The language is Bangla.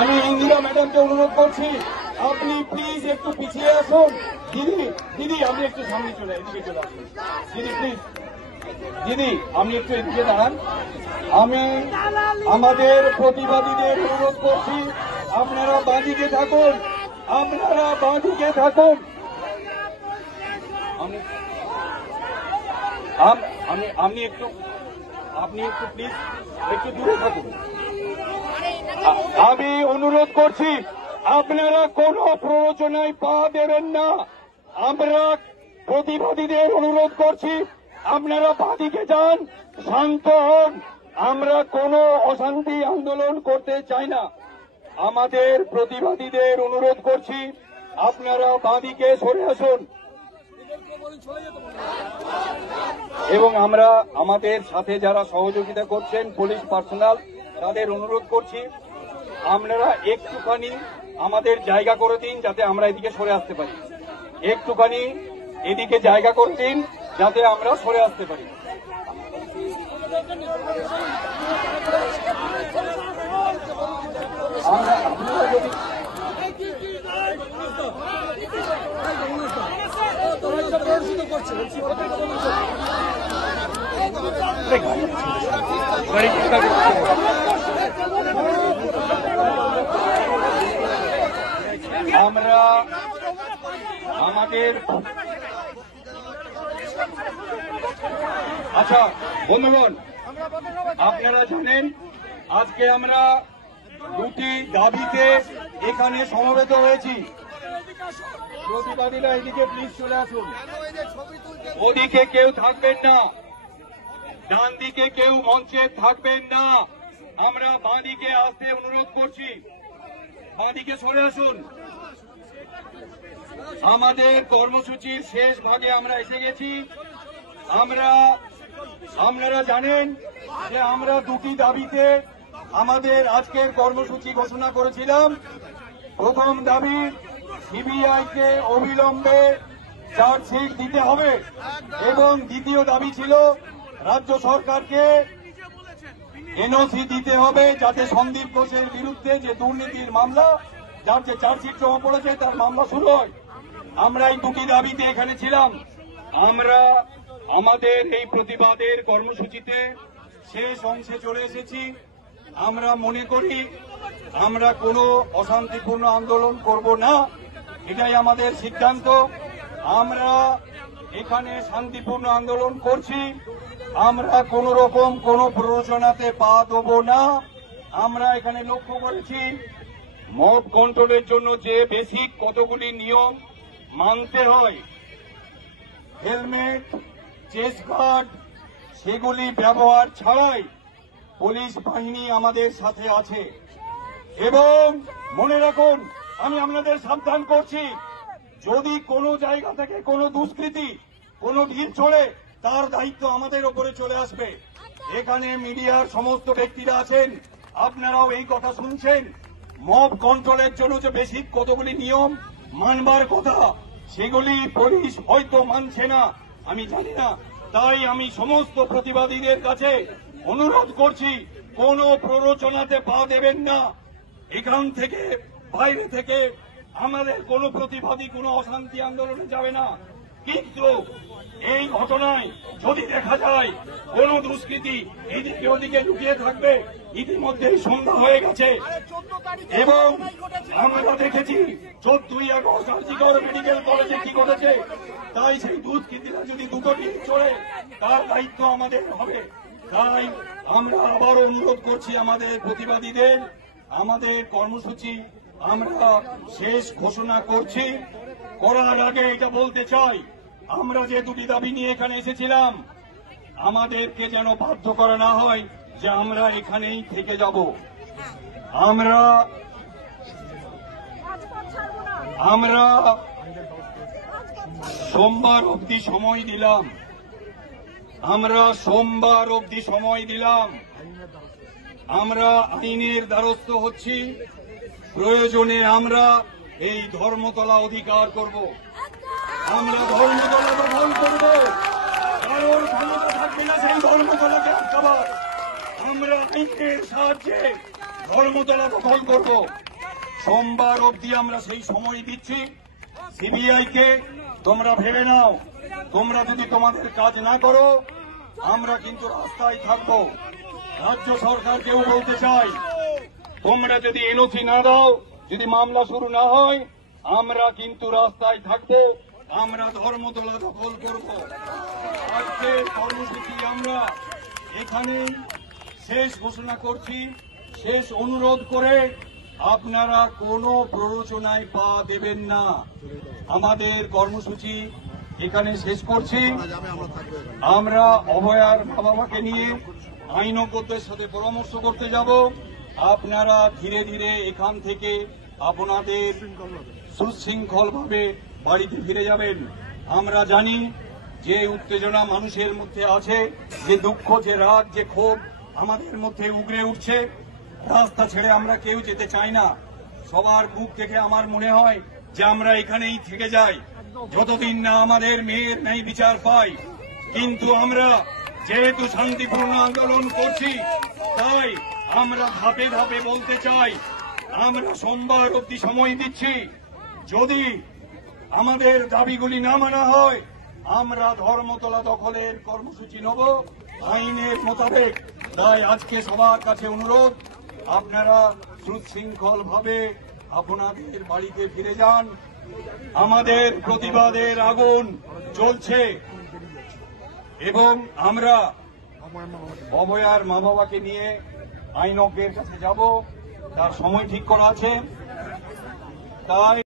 আমি ইন্দিরা ম্যাডামকে অনুরোধ করছি, আপনি প্লিজ একটু পিছিয়ে আসুন। দিদি দিদি আপনি একটু সামনে চলে এদিকে চলে আসুন। দিদি প্লিজ, দিদি আপনি একটু এদিকে দাঁড়ান। আমি আমাদের প্রতিবাদীদের অনুরোধ করছি, আপনারা বাঁদিকে থাকুন, আপনারা বাঁদিকে থাকুন। আপনি একটু প্লিজ একটু দূরে থাকুন। আমি অনুরোধ করছি, আপনারা কোনো প্ররোচনায় পা দেবেন না। আমরা প্রতিবাদীদের অনুরোধ করছি, আপনারা বাঁদিকে যান, শান্ত হন। আমরা কোনো অশান্তি আন্দোলন করতে চাই না। আমাদের প্রতিবাদীদের অনুরোধ করছি, আপনারা বাঁদিকে সরে আসুন। এবং আমরা আমাদের সাথে যারা সহযোগিতা করছেন পুলিশ পার্সোনাল, তাদের অনুরোধ করছি, আপনারা একটুখানি আমাদের জায়গা করে দিন যাতে আমরা এদিকে সরে আসতে পারি। একটুখানি এদিকে জায়গা করে দিন যাতে আমরা সরে আসতে পারি। আমরা আমাদের আচ্ছা বন্ধুগণ, আপনারা জানেন আজকে আমরা দুটি দাবিতে এখানে সমবেত হয়েছি। প্রতিবাদীরা এদিকে প্লিজ চলে আসুন। ওদিকে কেউ থাকবেন না, ডান দিকে কেউ মঞ্চে থাকবেন না। আমরা বাঁদিকে আসতে অনুরোধ করছি, বাঁদিকে সরে আসুন। আমাদের কর্মসূচির শেষ ভাগে আমরা এসে গেছি। আপনারা জানেন যে আমরা দুটি দাবিতে আমাদের আজকের কর্মসূচি ঘোষণা করেছিলাম। প্রথম দাবি, সিবিআইকে অবিলম্বে চার্জশিট দিতে হবে, এবং দ্বিতীয় দাবি ছিল রাজ্য সরকারকে এনওসি দিতে হবে যাতে সন্দীপ ঘোষের বিরুদ্ধে যে দুর্নীতির মামলা, যার যে চার্জশিট জমা পড়েছে তার মামলা শুরু হয়। আমরা এই দুটি দাবিতে এখানে ছিলাম। আমরা আমাদের এই প্রতিবাদের কর্মসূচিতে শেষ অংশে চলে এসেছি। আমরা মনে করি আমরা কোনো অশান্তিপূর্ণ আন্দোলন করব না, এটাই আমাদের সিদ্ধান্ত। আমরা এখানে শান্তিপূর্ণ আন্দোলন করছি। আমরা কোন রকম কোন প্ররোচনাতে পা দেব না। আমরা এখানে লক্ষ্য করেছি মব কন্ট্রোলের জন্য যে বেসিক কতগুলি নিয়ম মানতে হয়, হেলমেট, চেস্ট গার্ড, সেগুলি ব্যবহার ছাড়াই পুলিশ বাহিনী আমাদের সাথে আছে। এবং মনে রাখুন, আমি আপনাদের সাবধান করছি, যদি কোনো জায়গা থেকে কোনো দুষ্কৃতী কোনো ঢিল ছোড়ে তার দায়িত্ব আমাদের ওপরে চলে আসবে। এখানে মিডিয়ার সমস্ত ব্যক্তিরা আছেন, আপনারাও এই কথা শুনছেন। মব কন্ট্রোলের জন্য যে বেসিক কতগুলি নিয়ম মানবার কথা, সেগুলি পুলিশ হয়তো মানছে না, আমি জানি না। তাই আমি সমস্ত প্রতিবাদীদের কাছে অনুরোধ করছি, কোনো প্ররোচনাতে পা দেবেন না। এখান থেকে বাইরে থেকে আমাদের কোনো প্রতিবাদী কোনো অশান্তি আন্দোলনে যাবে না। কিন্তু এই ঘটনায় যদি দেখা যায় কোন দুষ্কৃতী এদিকে ওদিকে লুকিয়ে থাকবে, ইতিমধ্যেই সন্ধ্যা হয়ে গেছে এবং আমরা দেখেছি 14ই আগস্ট আরজিকর মেডিকেল কলেজে কি ঘটেছে। তাই সেই দুষ্কৃতীরা যদি দুটো টিম চলে তার দায়িত্ব আমাদের হবে। তাই আমরা আবারও অনুরোধ করছি আমাদের প্রতিবাদীদের, আমাদের কর্মসূচি আমরা শেষ ঘোষণা করছি। করার আগে এটা বলতে চাই, আমরা যে দুটি দাবি নিয়ে এখানে এসেছিলাম, আমাদেরকে যেন বাধ্য করা না হয় যে আমরা এখানেই থেকে যাব। আমরা সোমবার অবধি সময় দিলাম, আমরা আইনের দ্বারস্থ হচ্ছি। প্রয়োজনে আমরা এই ধর্মতলা অধিকার করব, আমরা ধর্মতলা দখল করব, কারোর ক্ষমতা থাকবে না সেই ধর্মতলাকে আটকাবার। আমরা আইনের সাহায্যে ধর্মতলা দখল করব। সোমবার অবধি আমরা সেই সময় দিচ্ছি। সিবিআই কে তোমরা ভেবে নাও, তোমরা যদি তোমাদের কাজ না করো আমরা কিন্তু রাস্তায় থাকবো। রাজ্য সরকারকেও বলতে চাই, তোমরা যদি এনওসি না দাও, যদি মামলা শুরু না হয়, আমরা কিন্তু রাস্তায় থাকবো। আমরা ধর্মতলা দখল করব। আজকের কর্মসূচি আমরা এখানেই শেষ ঘোষণা করছি। শেষ অনুরোধ করে আপনারা কোনো প্ররোচনায় পা দেবেন না। আমাদের কর্মসূচি এখানে শেষ করছি। আমরা অভয়ার বাবাকে নিয়ে আইনজ্ঞদের সাথে পরামর্শ করতে যাব। আপনারা ধীরে ধীরে এখান থেকে আপনাদের সুশৃঙ্খলভাবে বাড়িতে ফিরে যাবেন। আমরা জানি যে উত্তেজনা মানুষের মধ্যে আছে, যে দুঃখ, যে রাগ, যে ক্ষোভ আমাদের মধ্যে উগরে উঠছে। রাস্তা ছেড়ে আমরা কেউ যেতে চাই না। সবার বুক থেকে আমার মনে হয় যে আমরা এখানেই থেকে যাই যতদিন না আমাদের মেয়ের ন্যায় বিচার পাই। কিন্তু আমরা যেহেতু শান্তিপূর্ণ আন্দোলন করছি, তাই আমরা ধাপে ধাপে বলতে চাই, আমরা সোমবার অবধি সময় দিচ্ছি। যদি আমাদের দাবিগুলি না মানা হয়, আমরা ধর্মতলা দখলের কর্মসূচি নেব আইনের মোতাবেক। তাই আজকে সবার কাছে অনুরোধ, আপনারা সুশৃঙ্খল ভাবে আপনাদের বাড়িতে ফিরে যান। আমাদের প্রতিবাদের আগুন চলছে এবং আমরা অভয়ার মা বাবাকে নিয়ে আইনজ্ঞের কাছে যাব। তার সময় ঠিক করা আছে। তাই